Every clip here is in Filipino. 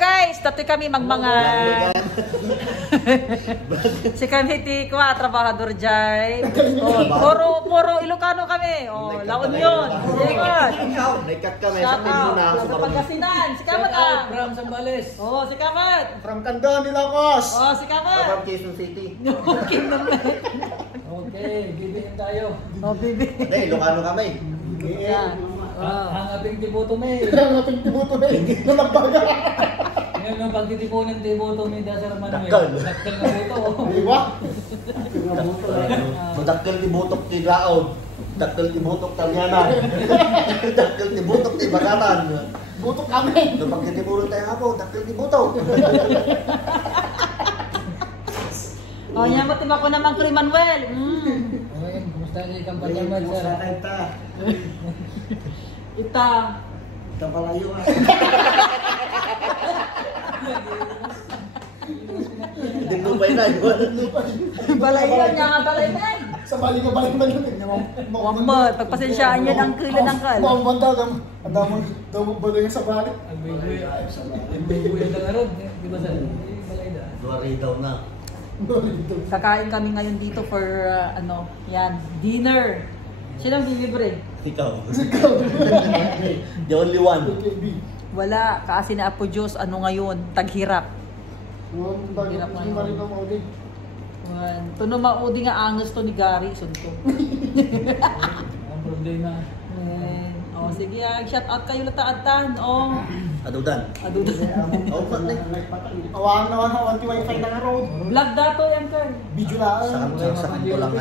guys, dati kami magmangan. Si kami ti kwa trabahador jay. Puro Ilocano kami. Oh, La Union. Nekat kami sa Timuna sa Pangasinan. Si Kamat ah. From Zambales. Oh, si Kamat. From Candon, Ilocos. Oh, si Kamat. From Quezon City. Okay naman. Okay, bibigyan tayo. Oh, bibi. Hindi, Ilocano kami. Hangaping tibuto may. Hangaping tibuto na nalagbaga. Ngayon yung pagtitipunin tibuto may Dasar Manuel. Dakal. Dakal na buto. Diba? Madakkel ti butok ti Gaon. Dakkel ti butok Talyanan. Dakkel ti butok ti Bagatan. Butok kami. Kapag titipunin tayo nga po, dakkel ti butok. Oh, nyamot ko naman kay Manuel. Okay, kumusta niyo yung kampanya mo, sir? Ita. Ita palayo ah. Hindi lupay na. Balayo niya nga balay na. Sa bali ka balik man yun. Wamot, pagpasensyaan niyo ng kilo ng kal. Mawamanda ka. Ang daw balay sa balik. Ang buhay na nga ron. Di ba sir? Balay na. Duwari daw na. Kakain kami ngayon dito for dinner. Sino ang bibili? Ikaw. The only one. Wala, kasi na Apo Diyos, ngayon, taghirap. Hirap ngayon. Tuno maudi nga angus to ni Gary, sunto. Ang problema. Sige, shout out kayo lataatan. Adudan. Oh, patay. Awan ti wifi na nga road. Vlog dato yan ka. Video lang. Sa kanto lang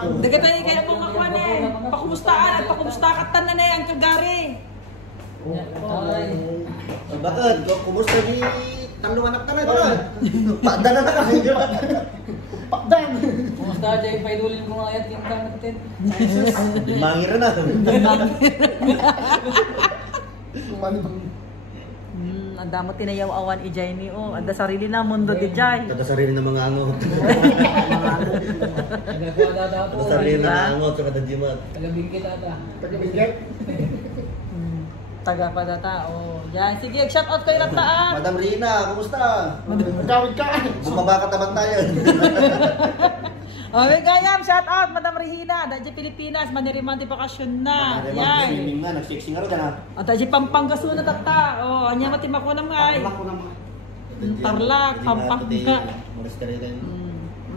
ano. Daga tayo kayo pong makuhan eh. Pakumustaan at pakumustakatan na yung kagari. Bakit? Kumusta di tanong anak ka na doon? Pakdan na ka. Pakdan. Kumusta dyan? Paidulin ko nga yan. Tingnan natin. Mangira na. Ang damo tinayaw awan ijay ni Ada sarili na mundo di jay. Kada sarili na mga angot. Nagagawa data po. Kada sarili na angot sa kada jimat. Tagabingkit ata. Tagabingkit? Taga pa data. Yan. Sige, shout out kayo lataan. Madam Rina, kumusta? Magawid ka. Bumaba ka taman tayo. Okay, gayam, shout out, Madam Regina. Dahil Pilipinas, maniriman di bakasyon na. Yan. Swimming na, nag-sexing nga rin na. At dahil Pampanga na tata. Anya matima ko naman. Tarlac, Pampanga. Monastery tayo.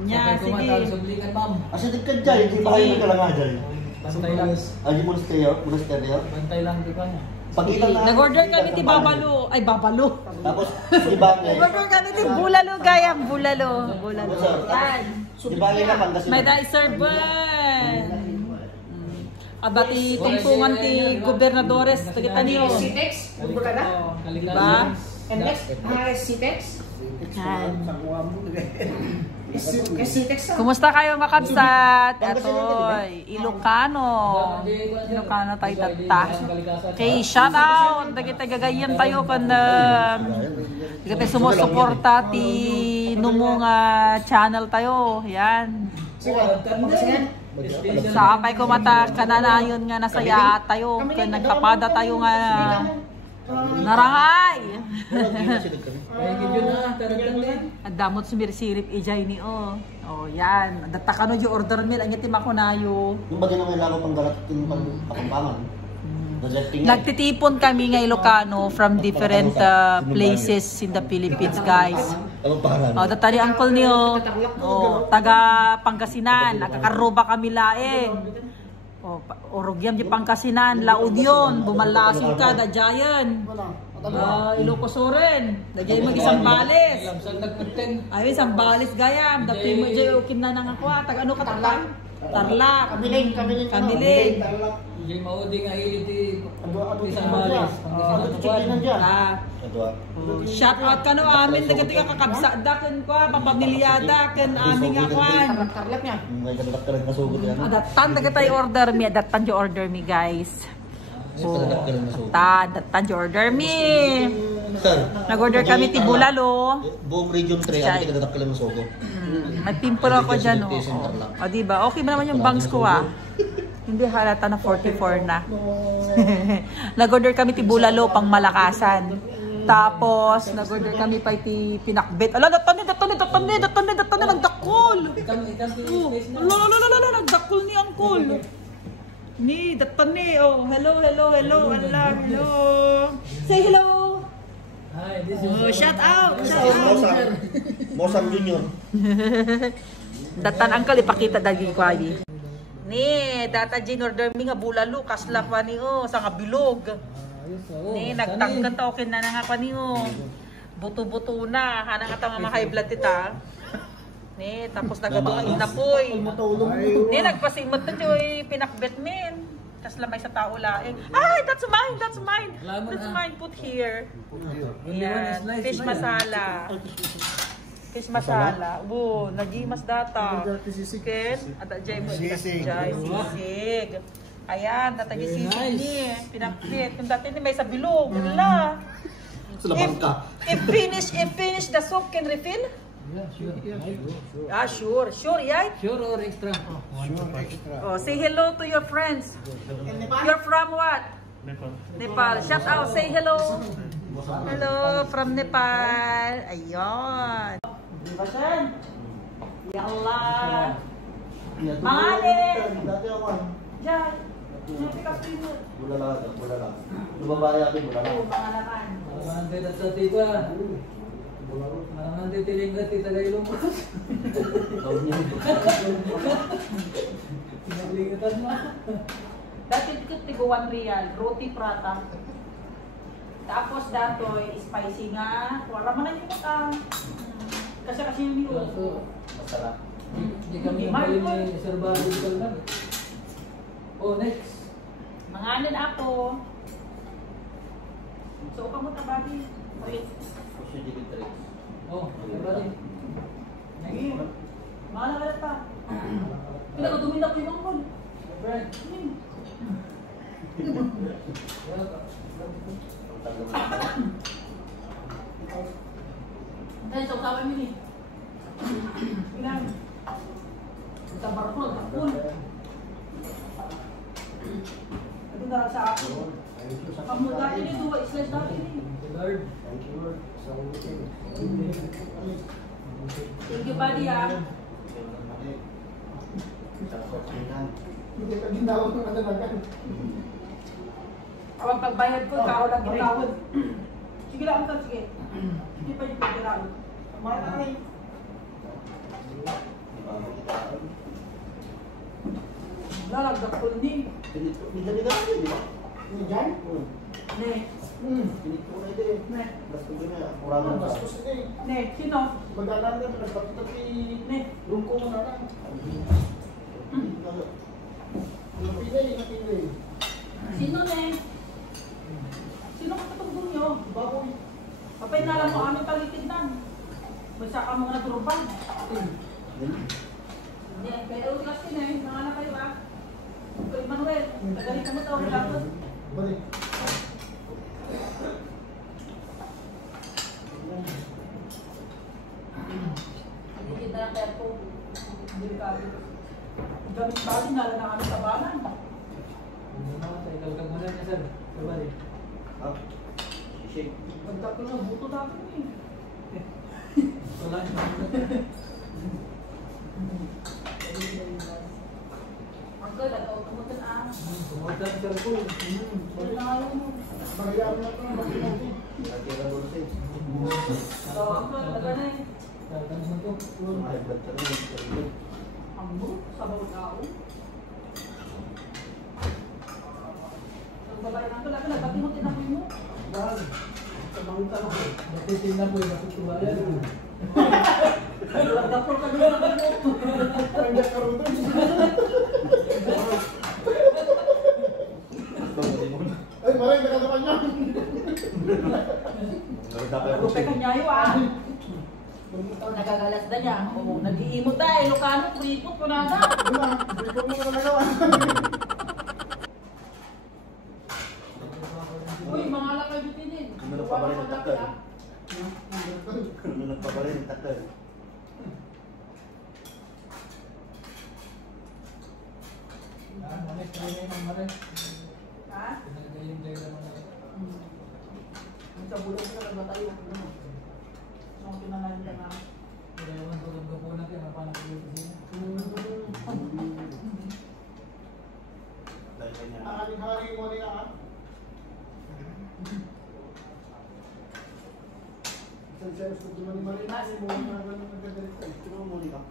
Yan, sige. Sublikan, ma'am. Asa di ka dyan, hindi ba kayo nagkalang dyan? Bantay lang. Ay, monastery. Bantay lang, di ba niya? Nag-order kami ti Babalo. Ay, Babalo. Tapos, di ba nga? Nag-order kami ti Bulalo, gayam. Bulalo. Yan. Di ba nga Pangasinan? May daiserban. Abati tungtungan ti gobernadores. Tagata niyo. Citex? Diba? And next, Citex? Kumusta kayo makabsat? Etoy, Ilocano. Ilocano tayo tata. Okay, shout out. Dagiti gagayan tayo kan dagiti sumusuporta ti numunga channel tayo. Yan. Sa apay ko mata kananayon nga nasaya tayo. Kan nagkapada tayo nga narangay. At damot sumirsirip ijay ni yan. Datakano yung order meal ang itim ako nayo. Yung bagay na may lago pang galat yung pagpampangan. Nagtitipon kami nga Ilocano from different places in the Philippines, guys. Datari uncle niyo, taga Pangasinan, nakakaroba kami laeng. Orogyam di Pangasinan, La Union, Bumalasig ka, da Giant. Ilocos rin. Dajay mag isang balis. Ay, isang balis gayam. Dapin mo dyan yung kimna ng akwa. Tag ano ka tarlang? Tarlac. Kamiling. Hindi maudi nga hili isang balis. Shout out ka no amin. Nagati ka kakabsadakan ko. Papamilyada kan aming akwan. Tarlac niya. May kadadak ka rin masugot yan. Adatan nagatay order me. Adatan yung order me, guys. Datan yung order me. Nag-order kami ti Bulalo. Buong region 3, hindi kadadak ka rin masugot. May pimple ako dyan, diba? Okay ba naman yung bangs ko, Hindi halata na 44 na. Nag-order kami ti bulalo pang malakasan. Tapos nag-order kami pa ti pinakbet. Ala, datani, nagdakol. Ala, nagdakol ni Uncle. Ni, datani, oh, hello. Ala, hello. Say hello. Hi, this is Shout out. Mosang Junior. Datan Uncle, ipakita dagi ko ay. Ni, data Jin order mi nga bulalo, kasla pa ni o, sa nga bilog. Ni, nagtangkat o kin na nga pa ni o. Buto-buto na, hana nga tama high blood tita. Ni, tapos nagaduin na po'y. Ni, nagpasimot na joy, pinakbet min. Kasla may sa tao laing. Ay, that's mine. Put here. Yan, fish masala. Fish masala. Wo, nagimas data. Ken, ada jay mo sisig. Ayan, natagi sisig ni. Pinakbit. Kung dati ni may sa bilog. Wala. Sa bangka. If finish the soup, can refill? Yeah, sure. Ah, sure. Sure, yay? Sure or extra? Oh, say hello to your friends. You're from what? Nepal. Shout out, say hello. Hello from Nepal. Ayun. Basan. Ya Allah. Mangalit. Dati ako. Diyan. Wala lang. Lumabaya din, wala lang. Pangalaman. Malaman tayo sa tita. Malaman tayo tilinggat, tita kayo lumos. Pinaglingatan mo. Dati tigo 1 real, roti prata. Tapos datoy, spicy nga. Wala man na yung mata. Kasi yung niyo. Masarap. Hindi kami bali ni Sir Bago dito lang. Oh, next. Manganin ako. So, ka mo tabadi. Puso digit tricks. Oh, Sir Bago. Mahal na pa. Pinakadumi na ko yung mangkol. Friend. Dahil sa usawa mo ni. Ilan? Sa barkol, takul. Ito na sa ako. Kamu dati ni, 2 slice dati ni. Lord. Thank you, buddy, ah. Hindi ka ginawa ng alagaan. Ang pagbayad ko, kao lang gitawad. Sige lang, Uncle, sige. Hindi pa yung pagkiraan. Marami. Lalagdak ko ni. Pinili na rin, di ba? Ano dyan? Ne. Pinili ko na din. Ne. Basta ko na, kurangan ka. Ne, sino? Mag-alam na, nagpapitati. Ne. Lungko mo na lang. Napili. Sino, ne? Sino katutugtog nyo? Baboy. Papay na lang mo aming palikid nan. Basta ka mga naturban. Ne, kaya ulas din eh. Nanganak kayo ah. Kay Manuel, tagali ka mo tao. Balik. Hindi na yung kaya po. Delikado. Gamit bali na lang na kami tabanan. Tayo ka muna niya, Sir. Sir Bago. Ha? Shake. Pagka ko na buto natin eh. Wala niyo. Uncle, nag-out mo din ah. Sumunta ng Sir Paul. Wala na nga mo. Magyari na ito. Natira doon siya. So, Uncle, taga na eh. Tatanong mo to. Ay, ba't ka rin? Ambo, sabaw tao. Ang babae ng Uncle, nagbati mo tinapoy mo. Dahil, sa bangka na. Dati tingnan po yung natutubayan. Nagdapol ka doon naman mo. Ang gakaroon doon. Ay, maray, nakagapan niya. Nagupay ka niyayo ah. Nagagalas na niya. Oo, nag-iimot na eh. Ilocano, kuripot ko na na. Bikot mo na nagawa. Uy, mga lakay dito din. Ano na pa ba rin ang takal? Ano na pa ba rin ang takal? Manik, manik, manik. Ha? Ang kinanganda na. Kaya naman tulog ko po natin, ang panak ko dito siya. Dahil kanya. Nakaling-hari mo nila ka? Isang selos ko duman ni Marina, si mo na ganun nagkagalit ka. Ito mo muli ka.